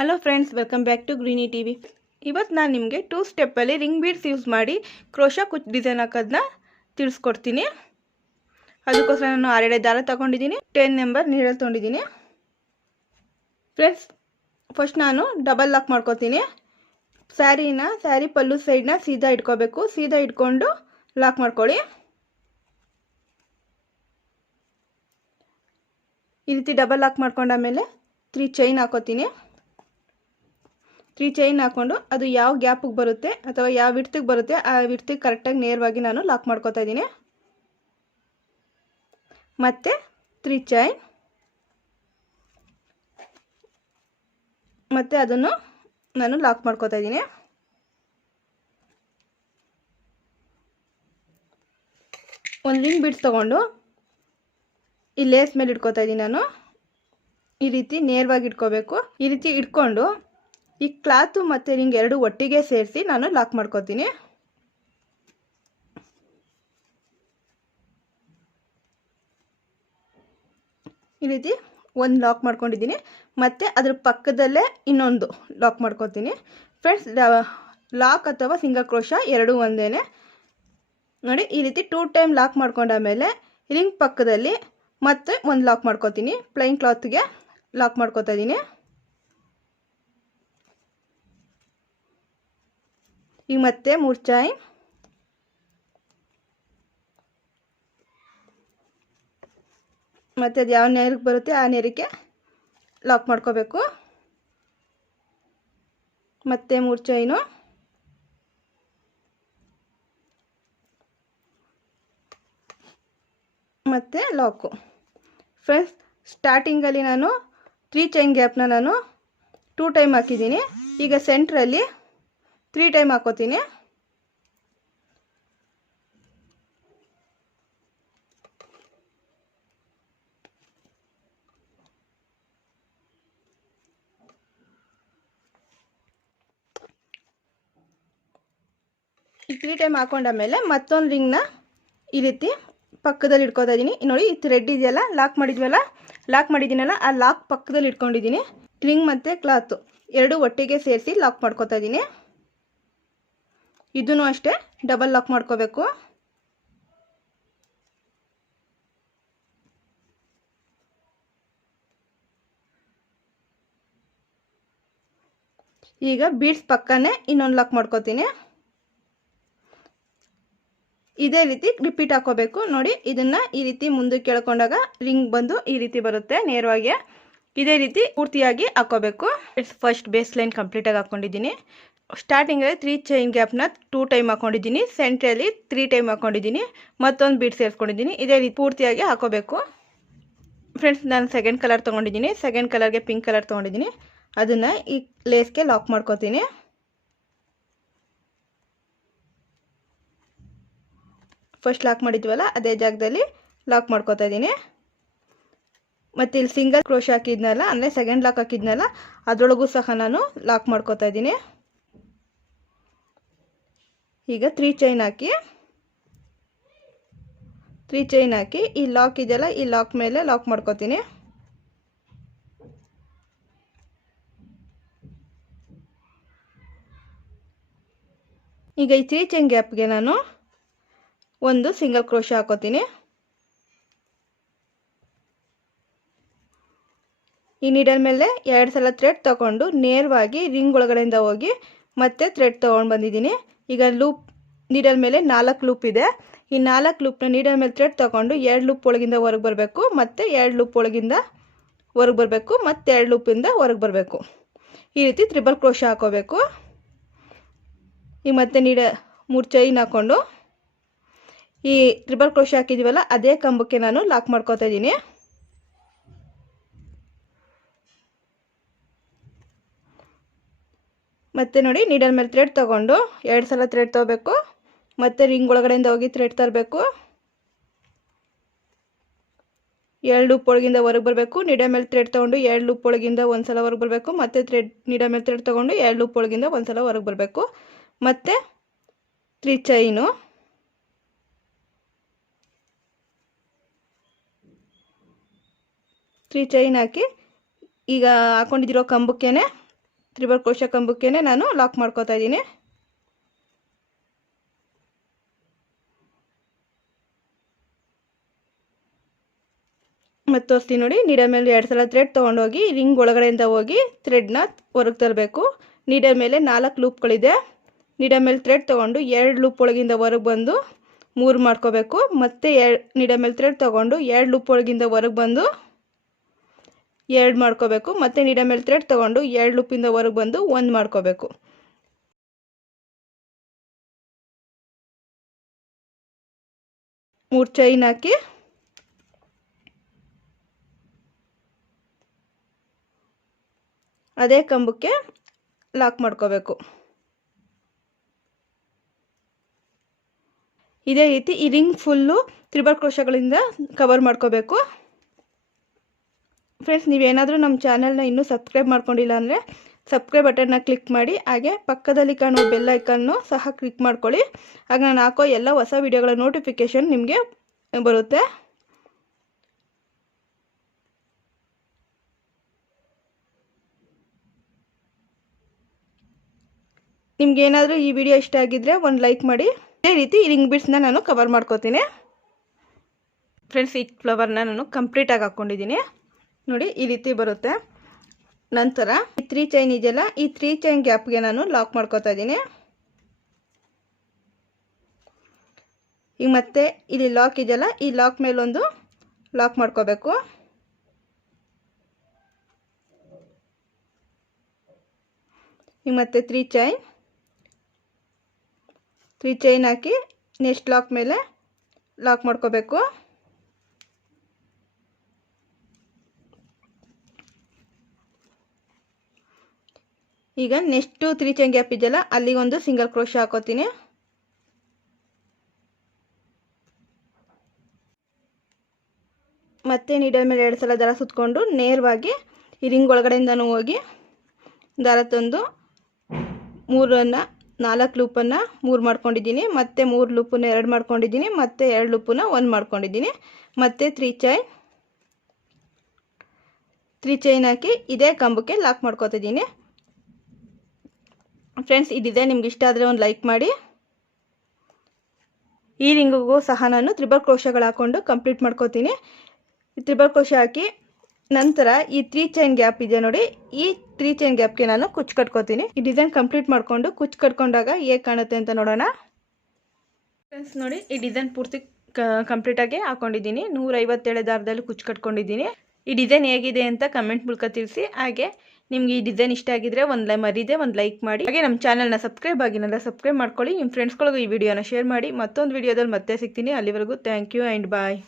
Hello friends, welcome back to Gruhini TV. ಇವತ್ತು ನಾನು ನಿಮಗೆ 2 ಸ್ಟೆಪ್ಪಲ್ಲಿ ರಿಂಗ್ ಬೀಡ್ಸ್ ಯೂಸ್ ಮಾಡಿ ಕ್ರೋಶಾ ಕುಚ್ ಡಿಸೈನ್ ಹಾಕೋದನ್ನ ತಿಳಿಸ್ಕೊಡ್ತೀನಿ. ಅದಕ್ಕೋಸ್ಕರ ನಾನು 6 ದಾರ ತಗೊಂಡಿದ್ದೀನಿ, 10 ನಂಬರ್ ನೀಡಲ್ ತೊಗೊಂಡಿದ್ದೀನಿ. ಫ್ರೆಂಡ್ಸ್, ಫಸ್ಟ್ ನಾನು ಡಬಲ್ ಲಾಕ್ ಮಾಡ್ಕೋತೀನಿ. ಸ್ಯಾರಿ ಪಲ್ಲು ಸೈಡ್ನ ಸೀದಾ ಇಟ್ಕೋಬೇಕು. ಸೀದಾ ಇಟ್ಕೊಂಡು ಲಾಕ್ ಮಾಡ್ಕೊಳ್ಳಿ. ಈ ರೀತಿ ಡಬಲ್ ಲಾಕ್ ಮಾಡ್ಕೊಂಡಾದ್ಮೇಲೆ 3 ಚೈನ್ ಹಾಕೋತೀನಿ. 3 ಚೈನ್ ಹಾಕೊಂಡು ಅದು ಯಾವ ಗ್ಯಾಪಿಗೆ ಬರುತ್ತೆ ಅಥವಾ ಯಾವ ವಿಡ್ತಿಗೆ ಬರುತ್ತೆ ಆ ವಿಡ್ತಿಗೆ ಕರೆಕ್ಟಾಗಿ ನೇರವಾಗಿ ನಾನು ಲಾಕ್ ಮಾಡ್ಕೋತಾ ಇದ್ದೀನಿ. ಮತ್ತೆ 3 ಚೈನ್, ಮತ್ತೆ ಅದನ್ನು ನಾನು ಲಾಕ್ ಮಾಡ್ಕೋತಾ ಇದ್ದೀನಿ. ಒಂದು ರಿಂಗ್ ಬೀಡ್ಸ್ ತಗೊಂಡು ಈ ಲೇಸ್ ಮೇಲೆ ಇಟ್ಕೋತಾ ಇದ್ದೀನಿ. ನಾನು ಈ ರೀತಿ ನೇರವಾಗಿ ಇಟ್ಕೋಬೇಕು. ಈ ರೀತಿ ಇಟ್ಕೊಂಡು ಈ ಕ್ಲಾತು ಮತ್ತು ರಿಂಗ್ ಎರಡು ಒಟ್ಟಿಗೆ ಸೇರಿಸಿ ನಾನು ಲಾಕ್ ಮಾಡ್ಕೋತೀನಿ. ಈ ರೀತಿ ಒಂದು ಲಾಕ್ ಮಾಡ್ಕೊಂಡಿದ್ದೀನಿ. ಮತ್ತು ಅದ್ರ ಪಕ್ಕದಲ್ಲೇ ಇನ್ನೊಂದು ಲಾಕ್ ಮಾಡ್ಕೋತೀನಿ. ಫ್ರೆಂಡ್ಸ್, ಲಾಕ್ ಅಥವಾ ಸಿಂಗಲ್ ಕ್ರೋಶಾ ಎರಡೂ ಒಂದೇ ನೋಡಿ. ಈ ರೀತಿ 2 ಟೈಮ್ ಲಾಕ್ ಮಾಡ್ಕೊಂಡಾದ್ಮೇಲೆ ರಿಂಗ್ ಪಕ್ಕದಲ್ಲಿ ಮತ್ತೆ ಒಂದು ಲಾಕ್ ಮಾಡ್ಕೋತೀನಿ. ಪ್ಲೈನ್ ಕ್ಲಾತ್ಗೆ ಲಾಕ್ ಮಾಡ್ಕೋತಾ ಇದ್ದೀನಿ. ಈಗ ಮತ್ತೆ 3 ಚೈನ್, ಮತ್ತು ಅದು ಯಾವ ನೇರಕ್ಕೆ ಬರುತ್ತೆ ಆ ನೇರಕ್ಕೆ ಲಾಕ್ ಮಾಡ್ಕೋಬೇಕು. ಮತ್ತೆ 3 ಚೈನು, ಮತ್ತು ಲಾಕು. ಫ್ರೆಂಡ್ಸ್, ಸ್ಟಾರ್ಟಿಂಗಲ್ಲಿ ನಾನು 3 ಚೈನ್ ಗ್ಯಾಪ್ನ ನಾನು 2 ಟೈಮ್ ಹಾಕಿದ್ದೀನಿ. ಈಗ ಸೆಂಟ್ರಲ್ಲಿ 3 ಟೈಮ್ ಹಾಕೋತೀನಿ. ಈ 3 ಟೈಮ್ ಹಾಕೊಂಡಾದ್ಮೇಲೆ ಮತ್ತೊಂದು ರಿಂಗ್ನ ಈ ರೀತಿ ಪಕ್ಕದಲ್ಲಿ ಇಟ್ಕೋತಾ ಇದ್ದೀನಿ. ನೋಡಿ, ಈ ಥ್ರೆಡ್ ಇದೆಯಲ್ಲ, ಲಾಕ್ ಮಾಡಿದ್ದೀನಲ್ಲ, ಆ ಲಾಕ್ ಪಕ್ಕದಲ್ಲಿ ಇಟ್ಕೊಂಡಿದ್ದೀನಿ. ರಿಂಗ್ ಮತ್ತು ಕ್ಲಾತು ಎರಡು ಒಟ್ಟಿಗೆ ಸೇರಿಸಿ ಲಾಕ್ ಮಾಡ್ಕೋತಾ ಇದ್ದೀನಿ. ಇದೂ ಅಷ್ಟೇ ಡಬಲ್ ಲಾಕ್ ಮಾಡ್ಕೋಬೇಕು. ಈಗ ಬೀಡ್ಸ್ ಪಕ್ಕನೇ ಇನ್ನೊಂದು ಲಾಕ್ ಮಾಡ್ಕೋತೀನಿ. ಇದೇ ರೀತಿ ರಿಪೀಟ್ ಹಾಕೋಬೇಕು. ನೋಡಿ, ಇದನ್ನು ಈ ರೀತಿ ಮುಂದಕ್ಕೆ ಕೆಳ್ಕೊಂಡಾಗ ರಿಂಗ್ ಬಂದು ಈ ರೀತಿ ಬರುತ್ತೆ ನೇರವಾಗಿ. ಇದೇ ರೀತಿ ಪೂರ್ತಿಯಾಗಿ ಹಾಕೋಬೇಕು. ಫಸ್ಟ್ ಬೇಸ್ ಲೈನ್ ಕಂಪ್ಲೀಟಾಗಿ ಹಾಕ್ಕೊಂಡಿದ್ದೀನಿ. ಸ್ಟಾರ್ಟಿಂಗಲ್ಲಿ 3 ಚೈನ್ ಗ್ಯಾಪ್ನ 2 ಟೈಮ್ ಹಾಕ್ಕೊಂಡಿದ್ದೀನಿ. ಸೆಂಟ್ರಲ್ಲಿ 3 ಟೈಮ್ ಹಾಕ್ಕೊಂಡಿದ್ದೀನಿ. ಮತ್ತೊಂದು ಬೀಡ್ ಸೇರಿಸ್ಕೊಂಡಿದ್ದೀನಿ. ಇದೇ ರೀತಿ ಪೂರ್ತಿಯಾಗಿ ಹಾಕೋಬೇಕು. ಫ್ರೆಂಡ್ಸ್, ನಾನು ಸೆಕೆಂಡ್ ಕಲರ್ ತೊಗೊಂಡಿದ್ದೀನಿ. ಸೆಕೆಂಡ್ ಕಲರ್ಗೆ ಪಿಂಕ್ ಕಲರ್ ತೊಗೊಂಡಿದ್ದೀನಿ. ಅದನ್ನು ಈ ಲೇಸ್ಗೆ ಲಾಕ್ ಮಾಡ್ಕೋತೀನಿ. ಫಸ್ಟ್ ಲಾಕ್ ಮಾಡಿದ್ವಲ್ಲ ಅದೇ ಜಾಗದಲ್ಲಿ ಲಾಕ್ ಮಾಡ್ಕೋತಾ ಇದ್ದೀನಿ. ಮತ್ತು ಇಲ್ಲಿ ಸಿಂಗಲ್ ಕ್ರೋಶ್ ಹಾಕಿದ್ನಲ್ಲ, ಅಂದರೆ ಸೆಕೆಂಡ್ ಲಾಕ್ ಹಾಕಿದ್ನಲ್ಲ, ಅದರೊಳಗೂ ಸಹ ನಾನು ಲಾಕ್ ಮಾಡ್ಕೋತಾ ಇದ್ದೀನಿ. ಈಗ 3 ಚೈನ್ ಹಾಕಿ ಈ ಲಾಕ್ ಇದೆಯಲ್ಲ, ಈ ಲಾಕ್ ಮೇಲೆ ಲಾಕ್ ಮಾಡ್ಕೋತೀನಿ. ಈಗ ಈ 3 ಚೈನ್ ಗ್ಯಾಪ್ಗೆ ನಾನು ಒಂದು ಸಿಂಗಲ್ ಕ್ರೋಶ್ ಹಾಕೋತೀನಿ. ಈ ನೀಡಲ್ ಮೇಲೆ 2 ಸಲ ಥ್ರೆಡ್ ತಗೊಂಡು ನೇರವಾಗಿ ರಿಂಗ್ ಒಳಗಡೆಯಿಂದ ಹೋಗಿ ಮತ್ತೆ ಥ್ರೆಡ್ ತೊಗೊಂಡು ಬಂದಿದ್ದೀನಿ. ಈಗ ಲೂಪ್ ನೀಡಲ್ ಮೇಲೆ 4 ಲೂಪ್ ಇದೆ. ಈ 4 ಲೂಪ್ನ ನೀಡಲ್ ಮೇಲೆ ಥ್ರೆಡ್ ತಗೊಂಡು 2 ಲೂಪ್ ಒಳಗಿಂದ ಹೊರಗೆ ಬರಬೇಕು, ಮತ್ತು 2 ಲೂಪ್ ಒಳಗಿಂದ ಹೊರಗೆ ಬರಬೇಕು, ಮತ್ತು 2 ಲೂಪಿಂದ ಹೊರಗೆ ಬರಬೇಕು. ಈ ರೀತಿ ತ್ರಿಬಲ್ ಕ್ರೋಶ ಹಾಕೋಬೇಕು. ಈ ಮತ್ತೆ 3 ಚೈನ್ ಹಾಕ್ಕೊಂಡು ಈ ತ್ರಿಬಲ್ ಕ್ರೋಶ ಹಾಕಿದ್ದೀವಲ್ಲ ಅದೇ ಕಂಬಕ್ಕೆ ನಾನು ಲಾಕ್ ಮಾಡ್ಕೋತಾ ಇದ್ದೀನಿ. ಮತ್ತೆ ನೋಡಿ, ನೀಡಲ್ ಮೇಲೆ ಥ್ರೆಡ್ ತೊಗೊಂಡು 2 ಸಲ ಥ್ರೆಡ್ ತೊಗೋಬೇಕು, ಮತ್ತು ರಿಂಗ್ ಒಳಗಡೆಯಿಂದ ಹೋಗಿ ಥ್ರೆಡ್ ತರಬೇಕು. 2 ಲೂಪ್ ಒಳಗಿಂದ ಹೊರಗೆ ಬರಬೇಕು. ನೀಡಲ್ ಮೇಲೆ ಥ್ರೆಡ್ ತೊಗೊಂಡು 2 ಲೂಪ್ ಒಳಗಿಂದ ಒಂದು ಸಲ ಹೊರಗೆ ಬರಬೇಕು, ಮತ್ತು ನೀಡಲ್ ಮೇಲೆ ಥ್ರೆಡ್ ತೊಗೊಂಡು 2 ಲೂಪ್ ಒಳಗಿಂದ ಒಂದು ಸಲ ಹೊರಗೆ ಬರಬೇಕು. ಮತ್ತು 3 ಚೈನು, ತ್ರೀ ಚೈನ್ ಹಾಕಿ ಈಗ ಹಾಕೊಂಡಿರೋ ಕಂಬಕ್ಕೇನೆ ತ್ರಿಬಲ್ ಕ್ರೋಶಾ ಕಂಬಕ್ಕೆ ನಾನು ಲಾಕ್ ಮಾಡ್ಕೋತಾ ಇದ್ದೀನಿ. ಮತ್ತು ತೋರಿಸ್ತೀನಿ ನೋಡಿ. ನೀಡಲ್ ಮೇಲೆ 2 ಸಲ ಥ್ರೆಡ್ ತೊಗೊಂಡೋಗಿ ರಿಂಗ್ ಒಳಗಡೆಯಿಂದ ಹೋಗಿ ಥ್ರೆಡ್ನ ಹೊರಗೆ ತರಬೇಕು. ನೀಡಲ್ ಮೇಲೆ 4 ಲೂಪ್ಗಳಿದೆ. ನೀಡಲ್ ಮೇಲೆ ಥ್ರೆಡ್ ತೊಗೊಂಡು 2 ಲೂಪ್ ಒಳಗಿಂದ ಹೊರಗೆ ಬಂದು 3 ಮಾಡ್ಕೋಬೇಕು. ಮತ್ತು ನೀಡಲ್ ಮೇಲೆ ಥ್ರೆಡ್ ತೊಗೊಂಡು 2 ಲೂಪ್ ಒಳಗಿಂದ ಹೊರಗೆ ಬಂದು 2 ಮಾಡ್ಕೋಬೇಕು. ಮತ್ತು ನೀಡಲ್ ಮೇಲೆ ಥ್ರೆಡ್ ತೊಗೊಂಡು 2 ಲೂಪಿಂದ ಹೊರಗೆ ಬಂದು 1 ಮಾಡ್ಕೋಬೇಕು. ಮೂರು ಚೈನ್ ಹಾಕಿ ಅದೇ ಕಂಬಕ್ಕೆ ಲಾಕ್ ಮಾಡ್ಕೋಬೇಕು. ಇದೇ ರೀತಿ ಈ ರಿಂಗ್ ಫುಲ್ಲು ತ್ರಿಬಲ್ ಕ್ರೋಶಗಳಿಂದ ಕವರ್ ಮಾಡ್ಕೋಬೇಕು. ಫ್ರೆಂಡ್ಸ್, ನೀವೇನಾದರೂ ನಮ್ಮ ಚಾನಲ್ನ ಇನ್ನೂ ಸಬ್ಸ್ಕ್ರೈಬ್ ಮಾಡ್ಕೊಂಡಿಲ್ಲ ಅಂದರೆ ಸಬ್ಸ್ಕ್ರೈಬ್ ಬಟನ್ನ ಕ್ಲಿಕ್ ಮಾಡಿ, ಹಾಗೆ ಪಕ್ಕದಲ್ಲಿ ಕಾಣುವ ಬೆಲ್ ಐಕನ್ನು ಸಹ ಕ್ಲಿಕ್ ಮಾಡ್ಕೊಳ್ಳಿ. ಆಗ ನಾನು ಹಾಕೋ ಎಲ್ಲ ಹೊಸ ವಿಡಿಯೋಗಳ ನೋಟಿಫಿಕೇಷನ್ ನಿಮಗೆ ಬರುತ್ತೆ. ನಿಮ್ಗೆ ಏನಾದರೂ ಈ ವಿಡಿಯೋ ಇಷ್ಟ ಆಗಿದ್ದರೆ ಒಂದು ಲೈಕ್ ಮಾಡಿ. ಇದೇ ರೀತಿ ಈ ರಿಂಗ್ ಬೀಡ್ಸ್ನ ನಾನು ಕವರ್ ಮಾಡ್ಕೋತೀನಿ. ಫ್ರೆಂಡ್ಸ್, ಈ ಫ್ಲವರ್ನ ನಾನು ಕಂಪ್ಲೀಟಾಗಿ ಹಾಕ್ಕೊಂಡಿದ್ದೀನಿ ನೋಡಿ, ಈ ರೀತಿ ಬರುತ್ತೆ. ನಂತರ ಈ 3 ಚೈನ್ ಇದೆಯಲ್ಲ, ಈ 3 ಚೈನ್ ಗ್ಯಾಪ್ಗೆ ನಾನು ಲಾಕ್ ಮಾಡ್ಕೋತಾ ಇದ್ದೀನಿ. ಈಗ ಮತ್ತೆ ಇಲ್ಲಿ ಲಾಕ್ ಇದೆಯಲ್ಲ, ಈ ಲಾಕ್ ಮೇಲೊಂದು ಲಾಕ್ ಮಾಡ್ಕೋಬೇಕು. ಈಗ ಮತ್ತೆ 3 ಚೈನ್ ಹಾಕಿ ನೆಕ್ಸ್ಟ್ ಲಾಕ್ ಮೇಲೆ ಲಾಕ್ ಮಾಡ್ಕೋಬೇಕು. ಈಗ ನೆಕ್ಸ್ಟು 3 ಚೈನ್ ಗ್ಯಾಪ್ ಇದೆಯಲ್ಲ, ಅಲ್ಲಿಗೆ ಒಂದು ಸಿಂಗಲ್ ಕ್ರೋಶೆ ಹಾಕೋತೀನಿ. ಮತ್ತೆ ನೀಡಲ್ ಮೇಲೆ 2 ಸಲ ದಾರ ಸುತ್ತಕೊಂಡು ನೇರವಾಗಿ ಈ ರಿಂಗ್ ಒಳಗಡೆಯಿಂದನೂ ಹೋಗಿ ದಾರ ತಂದು 4 ಲೂಪನ್ನು 3 ಮಾಡ್ಕೊಂಡಿದ್ದೀನಿ. ಮತ್ತೆ 3 ಲೂಪನ್ನು 2 ಮಾಡ್ಕೊಂಡಿದ್ದೀನಿ. ಮತ್ತೆ 2 ಲೂಪನ್ನು 1 ಮಾಡ್ಕೊಂಡಿದ್ದೀನಿ. ಮತ್ತೆ 3 ಚೈನ್ ಹಾಕಿ ಇದೇ ಕಂಬಕ್ಕೆ ಲಾಕ್ ಮಾಡ್ಕೊತಿದ್ದೀನಿ. ಫ್ರೆಂಡ್ಸ್, ಇದಿದೆ, ನಿಮ್ಗೆ ಇಷ್ಟ ಆದರೆ ಒಂದು ಲೈಕ್ ಮಾಡಿ. ಈ ರಿಂಗಿಗೂ ಸಹ ನಾನು ತ್ರಿಬಲ್ ಕ್ರೋಶೆಗಳು ಹಾಕ್ಕೊಂಡು ಕಂಪ್ಲೀಟ್ ಮಾಡ್ಕೋತೀನಿ. ತ್ರಿಬಲ್ ಕ್ರೋಶೆ ಹಾಕಿ ನಂತರ ಈ 3 ಚೈನ್ ಗ್ಯಾಪ್ ಇದೆ ನೋಡಿ, ಈ 3 ಚೈನ್ ಗ್ಯಾಪ್ಗೆ ನಾನು ಕುಚ್ಚು ಕಟ್ಕೋತೀನಿ. ಈ ಡಿಸೈನ್ ಕಂಪ್ಲೀಟ್ ಮಾಡಿಕೊಂಡು ಕುಚ್ಚು ಕಟ್ಕೊಂಡಾಗ ಹೇಗೆ ಕಾಣುತ್ತೆ ಅಂತ ನೋಡೋಣ. ಫ್ರೆಂಡ್ಸ್ ನೋಡಿ, ಈ ಡಿಸೈನ್ ಪೂರ್ತಿ ಕಂಪ್ಲೀಟಾಗಿ ಹಾಕೊಂಡಿದ್ದೀನಿ. 157 ದಾರದಲ್ಲಿ ಕುಚ್ಚು ಕಟ್ಕೊಂಡಿದ್ದೀನಿ. ಈ ಡಿಸೈನ್ ಹೇಗಿದೆ ಅಂತ ಕಮೆಂಟ್ ಮೂಲಕ ತಿಳಿಸಿ. ಹಾಗೆ ನಿಮ್ಗೆ ಈ ಡಿಸೈನ್ ಇಷ್ಟ ಆಗಿದ್ರೆ ಒಂದು ಲೈಕ್ ಮಾಡಿ. ಹಾಗೆ ನಮ್ಮ ಚಾನಲ್ನ ಸಬ್ಸ್ಕ್ರೈಬ್ ಆಗಿಲ್ಲ ಸಬ್ಸ್ಕ್ರೈಬ್ ಮಾಡ್ಕೊಳ್ಳಿ. ನಿಮ್ಮ ಫ್ರೆಂಡ್ಸ್ಗಳಿಗೂ ಈ ವಿಡಿಯೋನ ಶೇರ್ ಮಾಡಿ. ಮತ್ತೊಂದು ವಿಡಿಯೋದಲ್ಲಿ ಮತ್ತೆ ಸಿಗ್ತೀನಿ. ಅಲ್ಲಿವರೆಗೂ ಥ್ಯಾಂಕ್ ಯು ಆ್ಯಂಡ್ ಬಾಯ್.